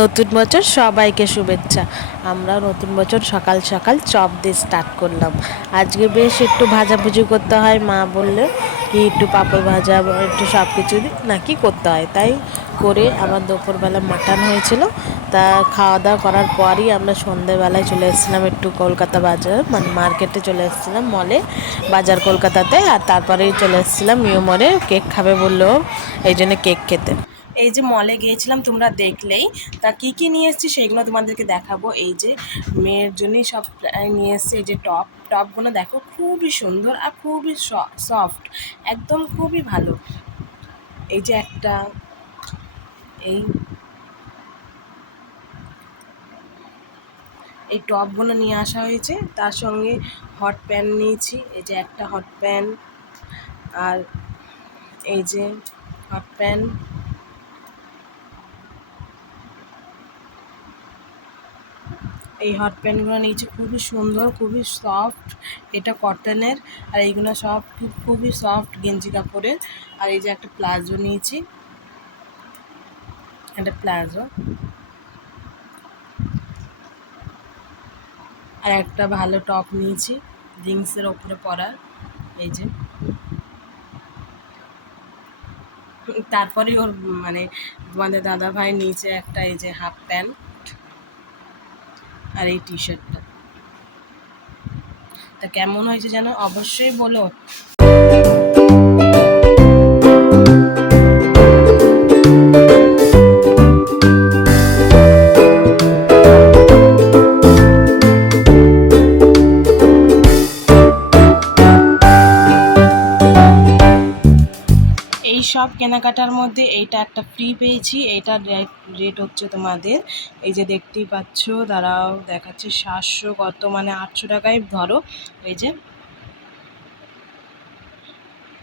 নতুন বছর সবাইকে শুভেচ্ছা। আমরা নতুন বছর সকাল সকাল চপ দিয়ে স্টার্ট করলাম। আজকে বেশ একটু ভাজাভুজি করতে হয়, মা বললে কি একটু পাঁপড় ভাজা একটু সব কিছু নাকি করতে হয়, তাই করে আবার দুপুরবেলা মাটন হয়েছিল। তা খাওয়া দাওয়া করার পরই আমরা সন্ধেবেলায় চলে এসেছিলাম একটু কলকাতা বাজার, মানে মার্কেটে চলে এসেছিলাম, মলে বাজার কলকাতাতে। আর তারপরেই চলে এসেছিলাম নিউ মলে, কেক খাবে বললো, এই জন্য কেক খেতে। এই যে মলে গিয়েছিলাম, তোমরা দেখলেই। তা কী কী নিয়ে এসেছি সেগুলো তোমাদেরকে দেখাবো। এই যে মেয়ের জন্যই সব নিয়ে এসেছি। এই যে টপগুলো দেখো, খুবই সুন্দর আর খুবই সফট, একদম খুবই ভালো। এই যে একটা এই এই টপগুলো নিয়ে আসা হয়েছে, তার সঙ্গে হট প্যান্ট নিয়েছি। এই যে একটা হট প্যান্ট, আর এই যে হট প্যান্ট, এই হট প্যান্টগুলো নিয়েছি, খুবই সুন্দর, খুবই সফট, এটা কটনের। আর এইগুলো সব খুবই সফট গেঞ্জি কাপড়ের। আর এই যে একটা প্লাজো নিয়েছি, একটা প্লাজো, আর একটা ভালো টপ নিয়েছি জিন্সের ওপরে পরার। এই যে তারপরে ওর মানে তোমাদের দাদা ভাই নিচে একটা এই যে হাফ প্যান্ট আর এই টি শার্টটা। তা কেমন হয়েছে যেন অবশ্যই বলো। এই সব কেনাকাটার মধ্যে এইটা একটা ফ্রি পেয়েছি। এইটার রেট হচ্ছে তোমাদের, এই যে দেখতেই পাচ্ছ, দাঁড়াও দেখাচ্ছি, 700 কত মানে 800 টাকায় ধরো। এই যে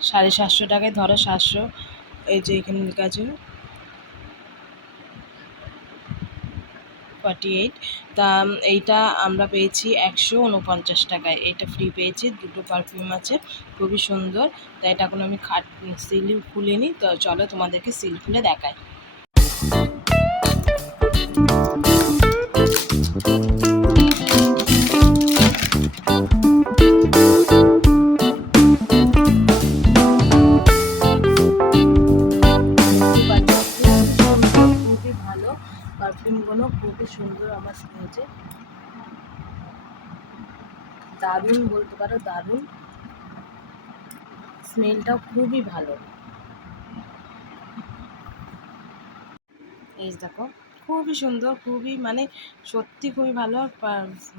750 টাকায় ধরো, 700। এই যে এখানে লেখা আছে 48। তা এইটা আমরা পেয়েছি 149 টাকায়, এটা ফ্রি পেয়েছি। দুটো পারফিউম আছে, খুবই সুন্দর। তাই এটা এখন আমি সিল খুলিনি, তো চলো তোমাদেরকে সিল খুলে দেখাই। খুবই ভালো পারফিউমগুলো, খুবই সুন্দর আমার স্মেলছে, দারুণ বলতে পারো, দারুণ স্মেলটাও খুবই ভালো। এই দেখো, খুবই সুন্দর, খুবই মানে সত্যি খুবই ভালো।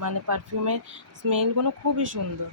মানে পারফিউমের স্মেলগুলো খুবই সুন্দর।